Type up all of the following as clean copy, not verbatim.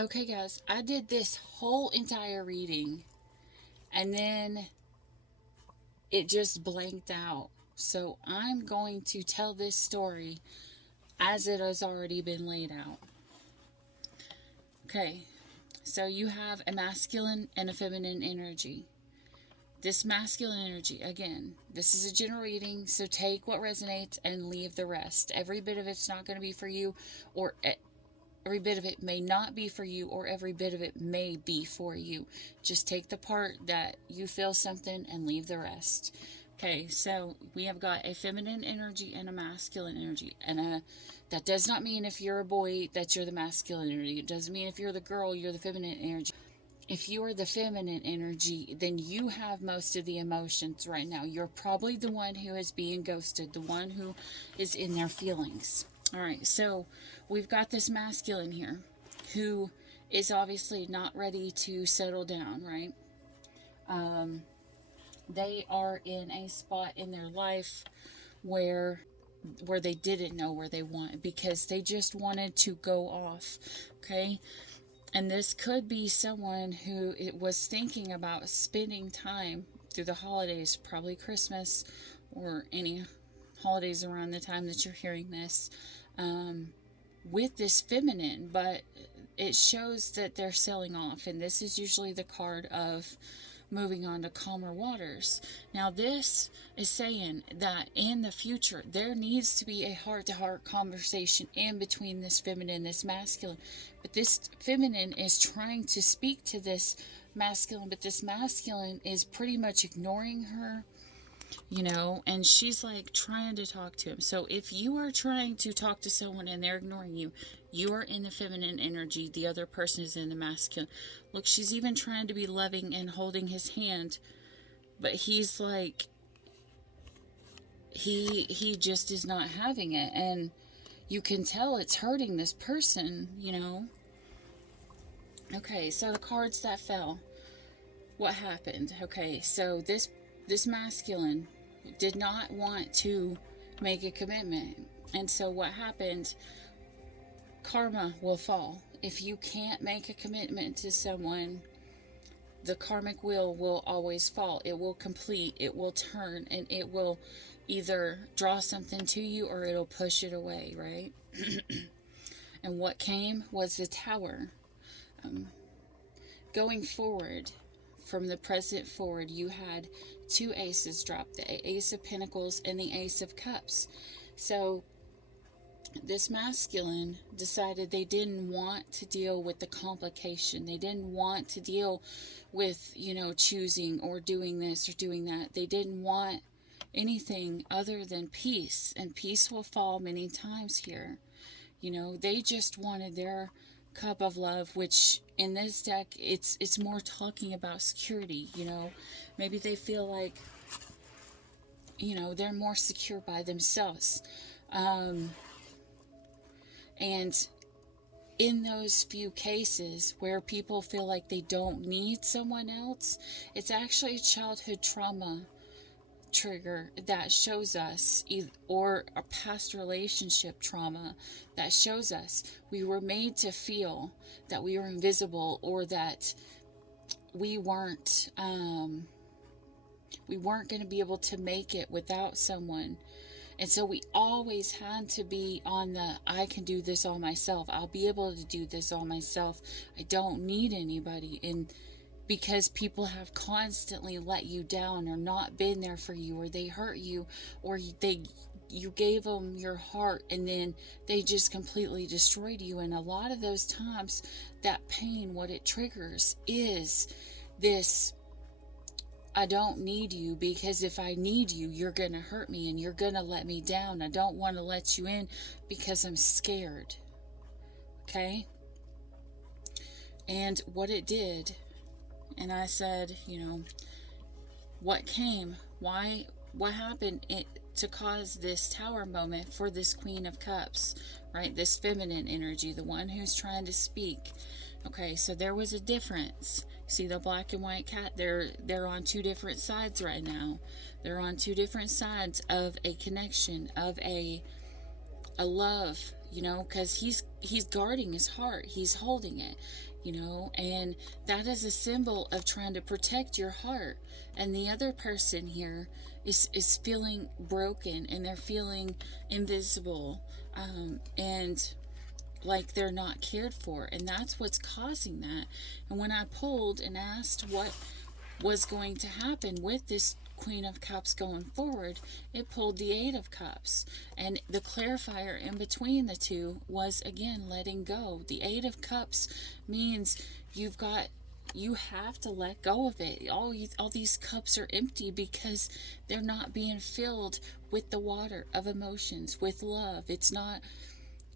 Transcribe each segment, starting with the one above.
Okay, guys, I did this whole entire reading and then it just blanked out. So I'm going to tell this story as it has already been laid out. Okay, so you have a masculine and a feminine energy. This masculine energy, again, this is a general reading, so take what resonates and leave the rest. Every bit of it's not going to be for you, or every bit of it may not be for you, or every bit of it may be for you. Just take the part that you feel something and leave the rest. Okay, so we have got a feminine energy and a masculine energy. And that does not mean if you're a boy that you're the masculine energy. It doesn't mean if you're the girl, you're the feminine energy. If you are the feminine energy, then you have most of the emotions right now. You're probably the one who is being ghosted, the one who is in their feelings. All right, so we've got this masculine here who is obviously not ready to settle down, right? They are in a spot in their life where they didn't know where they wanted because they just wanted to go off, okay? And this could be someone who it was thinking about spending time through the holidays, probably Christmas or any holidays around the time that you're hearing this, with this feminine, but it shows that they're selling off. And this is usually the card of moving on to calmer waters. Now, this is saying that in the future, there needs to be a heart-to-heart conversation in between this feminine and this masculine. But this feminine is trying to speak to this masculine, but this masculine is pretty much ignoring her, and she's like trying to talk to him. So if you are trying to talk to someone and they're ignoring you, you are in the feminine energy, the other person is in the masculine. Look, she's even trying to be loving and holding his hand, but he's like, he just is not having it, and you can tell it's hurting this person. Okay, so the cards that fell, what happened? Okay, so this masculine did not want to make a commitment. And so what happened, karma will fall. If you can't make a commitment to someone, the karmic wheel will always fall. It will complete, it will turn, and it will either draw something to you or it'll push it away, right? And what came was the Tower. Going forward, from the present forward, you had two aces drop, the Ace of Pentacles and the Ace of Cups. So this masculine decided they didn't want to deal with the complication. They didn't want to deal with, choosing or doing this or doing that. They didn't want anything other than peace, and peace will fall many times here. They just wanted their cup of love, which in this deck it's more talking about security. Maybe they feel like they're more secure by themselves, and in those few cases where people feel like they don't need someone else, it's actually a childhood trauma trigger that shows us, or a past relationship trauma that shows us we were made to feel that we were invisible, or that we weren't going to be able to make it without someone. And so we always had to be on the I can do this all myself, I'll be able to do this all myself, I don't need anybody. And because people have constantly let you down or not been there for you, or they hurt you, or you gave them your heart and then they just completely destroyed you. And a lot of those times, that pain, what it triggers is this, I don't need you, because if I need you, you're going to hurt me and you're going to let me down. I don't want to let you in because I'm scared. Okay? And what it did, and I said, what came? What happened to cause this Tower moment for this Queen of Cups, right? This feminine energy, the one who's trying to speak. Okay, so there was a difference. See the black and white cat? They're on two different sides right now. They're on two different sides of a connection, of a love, because he's guarding his heart. He's holding it. and that is a symbol of trying to protect your heart. And the other person here is feeling broken, and they're feeling invisible, and like they're not cared for, and that's what's causing that. And when I pulled and asked what was going to happen with this Queen of Cups going forward, it pulled the Eight of Cups. And the clarifier in between the two was, again, letting go. The Eight of Cups means you have to let go of it. All these cups are empty because they're not being filled with the water of emotions, with love. It's not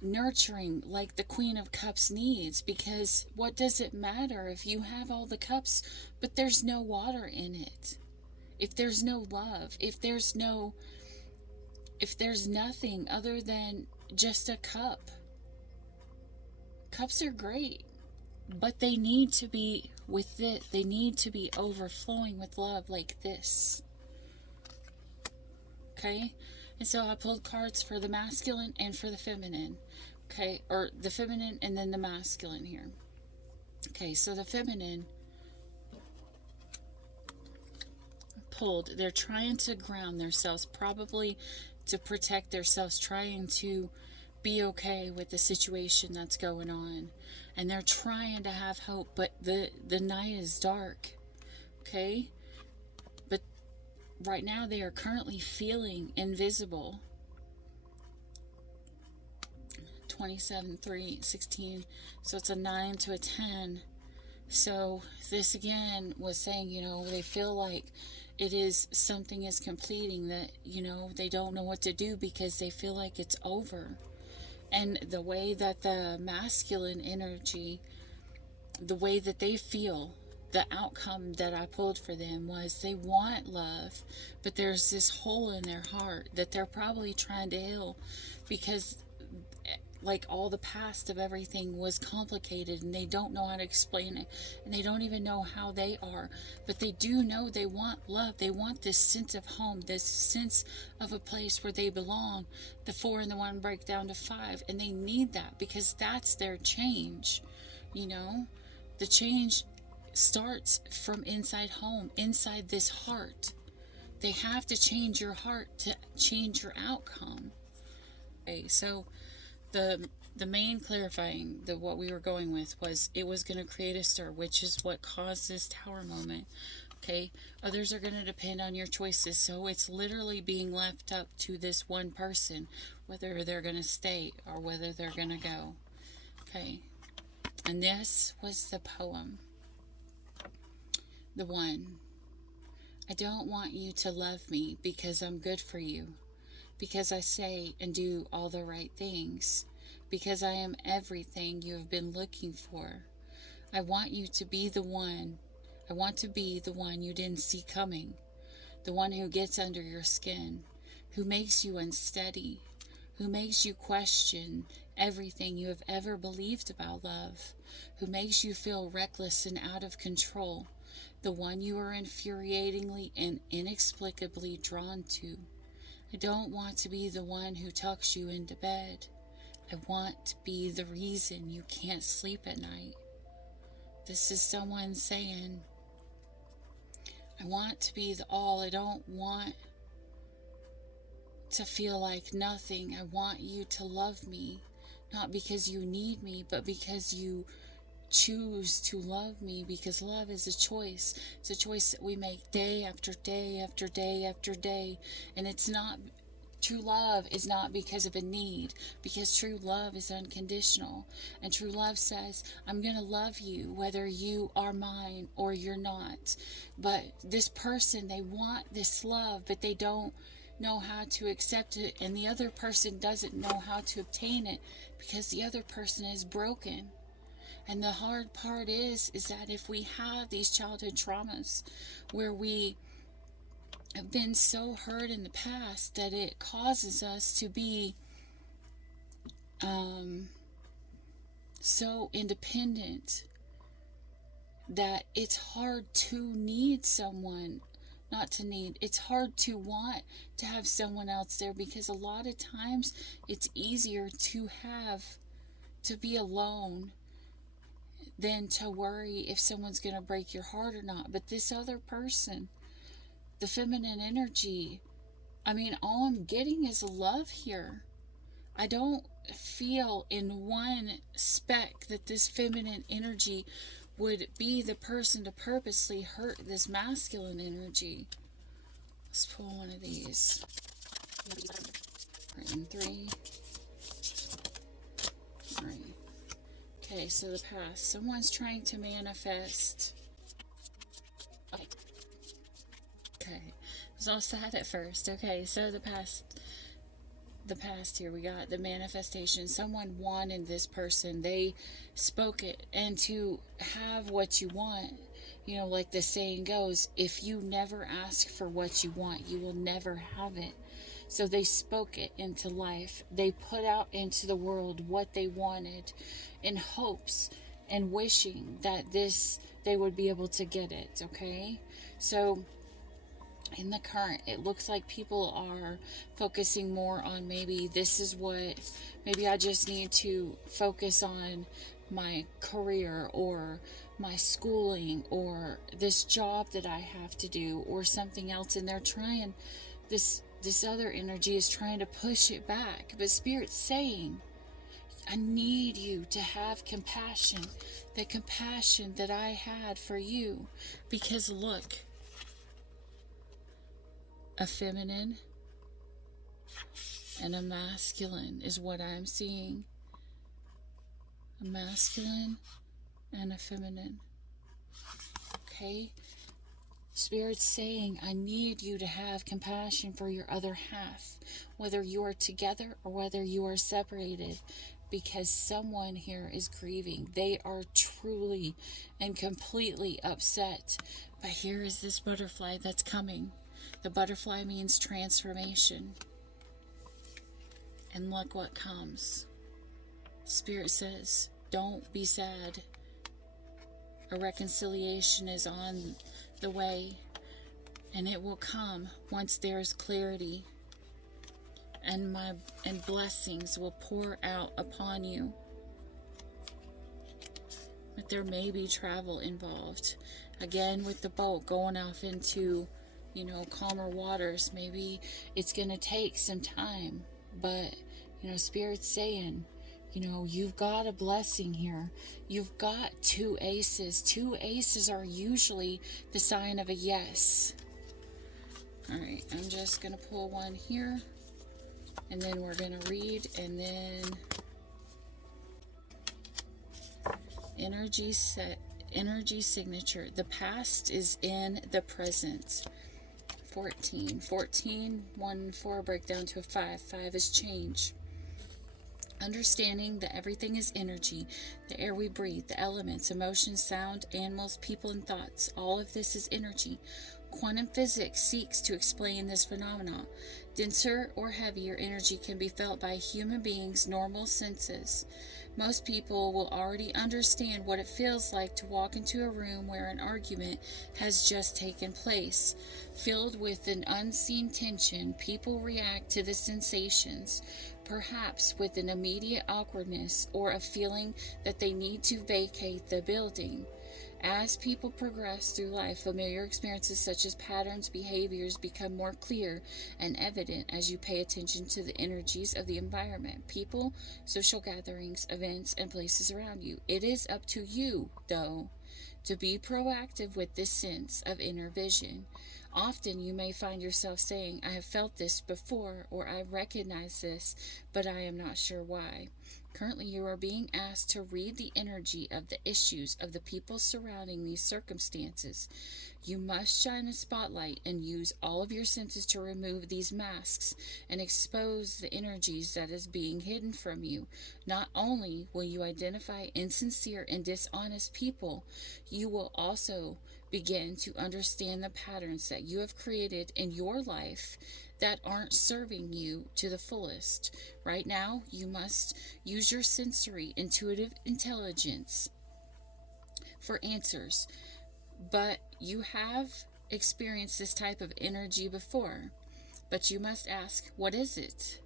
nurturing like the Queen of Cups needs, because what does it matter if you have all the cups but there's no water in it? If there's no love, if there's nothing other than just a cup. Cups are great, but they need to be with it. They need to be overflowing with love like this. Okay? And so I pulled cards for the masculine and for the feminine. Okay? Or the feminine and then the masculine here. Okay, so the feminine pulled. They're trying to ground themselves, probably to protect themselves, trying to be okay with the situation that's going on. And they're trying to have hope, but the night is dark. Okay? But right now they are currently feeling invisible. 27, 3, 16. So it's a 9 to a 10. So this again was saying, they feel like it is something is completing, that, they don't know what to do because they feel like it's over. And the way that the masculine energy, the way that they feel, the outcome that I pulled for them was they want love, but there's this hole in their heart that they're probably trying to heal, because like all the past of everything was complicated and they don't know how to explain it, and they don't even know how they are, but they do know they want love. They want this sense of home, this sense of a place where they belong. The 4 and the 1 break down to 5, and they need that because that's their change. The change starts from inside home, inside this heart. They have to change your heart to change your outcome. Okay, so the main clarifying, what we were going with, was it was going to create a stir, which is what caused this Tower moment. Okay, others are going to depend on your choices, so it's literally being left up to this one person whether they're going to stay or whether they're going to go. Okay, and this was the poem. The 1. I don't want you to love me because I'm good for you, because I say and do all the right things, because I am everything you have been looking for. I want you to be the one. I want to be the one you didn't see coming, the one who gets under your skin, who makes you unsteady, who makes you question everything you have ever believed about love, who makes you feel reckless and out of control, the one you are infuriatingly and inexplicably drawn to. I don't want to be the one who tucks you into bed. I want to be the reason you can't sleep at night. This is someone saying, I want to be the all. I don't want to feel like nothing. I want you to love me, not because you need me, but because you choose to love me, because love is a choice. It's a choice that we make day after day after day after day. And it's not, true love is not because of a need, because true love is unconditional. And true love says, I'm going to love you whether you are mine or you're not. But this person, they want this love, but they don't know how to accept it, and the other person doesn't know how to obtain it because the other person is broken. And the hard part is that if we have these childhood traumas where we have been so hurt in the past that it causes us to be so independent that it's hard to need someone, not to need, it's hard to want to have someone else there, because a lot of times it's easier to be alone than to worry if someone's going to break your heart or not. But this other person, the feminine energy, I mean, all I'm getting is love here. I don't feel in one speck that this feminine energy would be the person to purposely hurt this masculine energy. Let's pull one of these. And 3. Alright. Okay, so the past. Someone's trying to manifest. Okay. Okay. I was all sad at first. Okay, so the past here, we got the manifestation. Someone wanted this person, they spoke it, and to have what you want, you know, like the saying goes, if you never ask for what you want, you will never have it. So they spoke it into life. They put out into the world what they wanted in hopes and wishing that they would be able to get it. Okay, so in the current, it looks like people are focusing more on maybe I just need to focus on my career or my schooling or this job that I have to do or something else, and they're trying this other energy is trying to push it back. But Spirit's saying, I need you to have compassion, the compassion that I had for you, because look, a feminine and a masculine is what I'm seeing. A masculine and a feminine. Okay? Spirit's saying, I need you to have compassion for your other half, whether you are together or whether you are separated, because someone here is grieving. They are truly and completely upset. But here is this butterfly that's coming. The butterfly means transformation. And look what comes. Spirit says, don't be sad. A reconciliation is on the way, and it will come once there is clarity, and blessings will pour out upon you. But there may be travel involved. Again, with the boat going off into, calmer waters, maybe it's going to take some time. But, Spirit's saying, you've got a blessing here. You've got 2 aces. 2 aces are usually the sign of a yes. Alright, I'm just going to pull one here. And then we're going to read. And then energy signature. The past is in the present. 14. 1 4 break down to a 5. 5 is change. Understanding that everything is energy, the air we breathe, the elements, emotions, sound, animals, people, and thoughts, all of this is energy. Quantum physics seeks to explain this phenomenon. Denser or heavier energy can be felt by human beings' normal senses. Most people will already understand what it feels like to walk into a room where an argument has just taken place. Filled with an unseen tension, people react to the sensations, perhaps with an immediate awkwardness or a feeling that they need to vacate the building. As people progress through life, familiar experiences such as patterns, behaviors become more clear and evident as you pay attention to the energies of the environment, people, social gatherings, events, and places around you. It is up to you, though, to be proactive with this sense of inner vision. Often you may find yourself saying, I have felt this before, or I recognize this, but I am not sure why. Currently, you are being asked to read the energy of the issues of the people surrounding these circumstances. You must shine a spotlight and use all of your senses to remove these masks and expose the energies that is being hidden from you. Not only will you identify insincere and dishonest people, you will also begin to understand the patterns that you have created in your life that aren't serving you to the fullest. Right now, you must use your sensory, intuitive intelligence for answers. But you have experienced this type of energy before. But you must ask, what is it?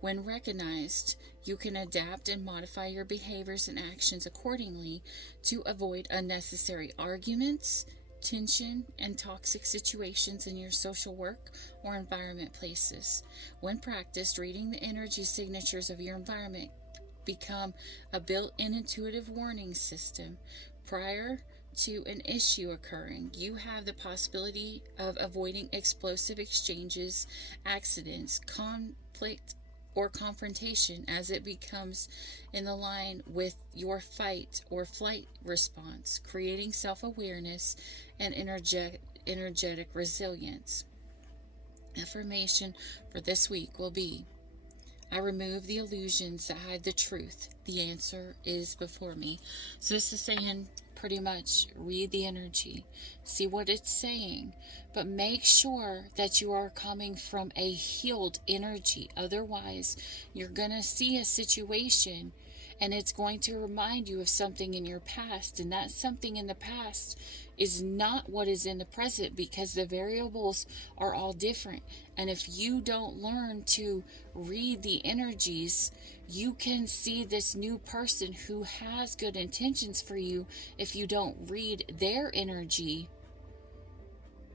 When recognized, you can adapt and modify your behaviors and actions accordingly to avoid unnecessary arguments, tension, and toxic situations in your social work or environment places. When practiced, reading the energy signatures of your environment become a built-in intuitive warning system. Prior to an issue occurring, you have the possibility of avoiding explosive exchanges, accidents, conflict, or confrontation as it becomes in the line with your fight or flight response, creating self-awareness and energetic resilience. Affirmation for this week will be: I remove the illusions that hide the truth. The answer is before me. So this is saying pretty much read the energy, see what it's saying, but make sure that you are coming from a healed energy. Otherwise, you're going to see a situation and it's going to remind you of something in your past, and that something in the past is not what is in the present, because the variables are all different. And if you don't learn to read the energies, you can see this new person who has good intentions for you if you don't read their energy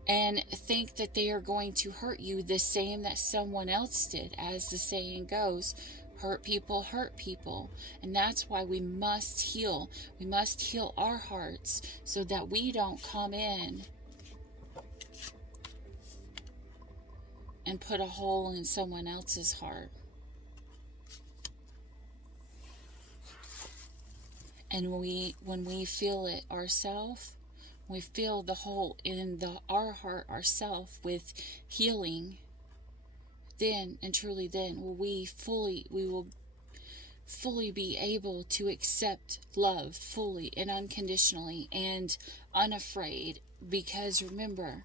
and think that they are going to hurt you the same that someone else did. As the saying goes, hurt people. And that's why we must heal. We must heal our hearts so that we don't come in and put a hole in someone else's heart. And when we feel it ourselves, we feel the hole in our heart ourselves with healing, then and truly then will we will fully be able to accept love fully and unconditionally and unafraid. Because remember,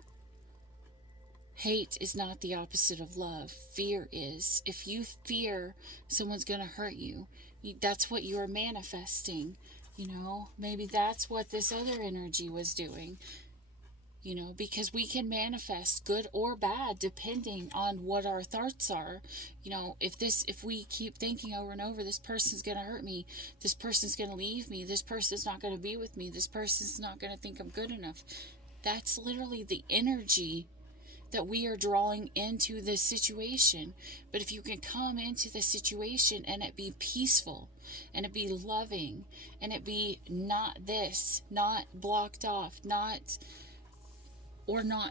hate is not the opposite of love. Fear is. If you fear someone's going to hurt you, that's what you are manifesting. Maybe that's what this other energy was doing. Because we can manifest good or bad depending on what our thoughts are. If we keep thinking over and over, this person's going to hurt me, this person's going to leave me, this person's not going to be with me, this person's not going to think I'm good enough, that's literally the energy that we are drawing into this situation. But if you can come into the situation and it be peaceful and it be loving and it be not blocked off, not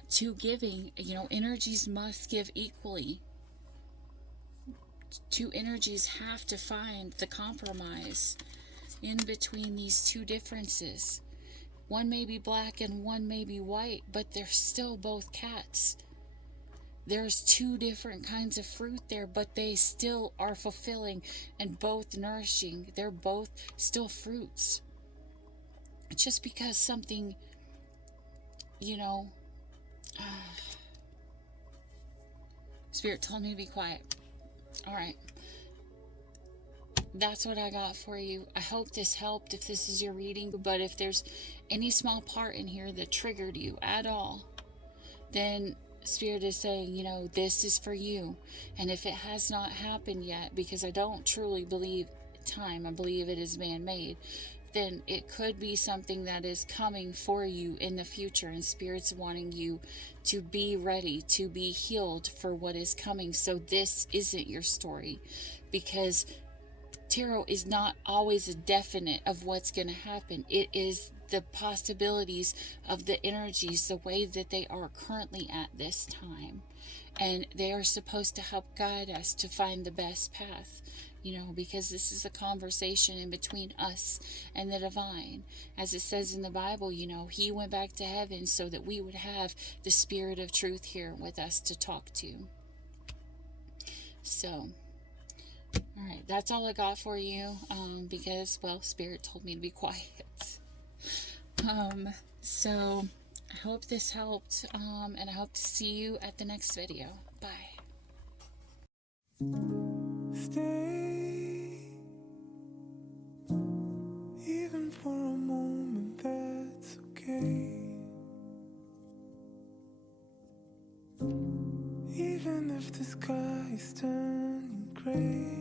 too giving. Energies must give equally. Two energies have to find the compromise in between these two differences. One may be black and one may be white, but they're still both cats. There's two different kinds of fruit there, but they still are fulfilling and both nourishing. They're both still fruits. Just because something, Spirit told me to be quiet. All right. That's what I got for you. I hope this helped if this is your reading. But if there's any small part in here that triggered you at all, then Spirit is saying, this is for you. And if it has not happened yet, because I don't truly believe time, I believe it is man-made, then it could be something that is coming for you in the future, and Spirit's wanting you to be ready, to be healed for what is coming. So this isn't your story, because tarot is not always a definite of what's going to happen. It is the possibilities of the energies, the way that they are currently at this time. And they are supposed to help guide us to find the best path, because this is a conversation in between us and the divine. As it says in the Bible, he went back to heaven so that we would have the Spirit of truth here with us to talk to. So, all right, that's all I got for you, because, Spirit told me to be quiet. So I hope this helped, and I hope to see you at the next video. Bye. Stay, even for a moment, that's okay. Even if the sky is turning grave.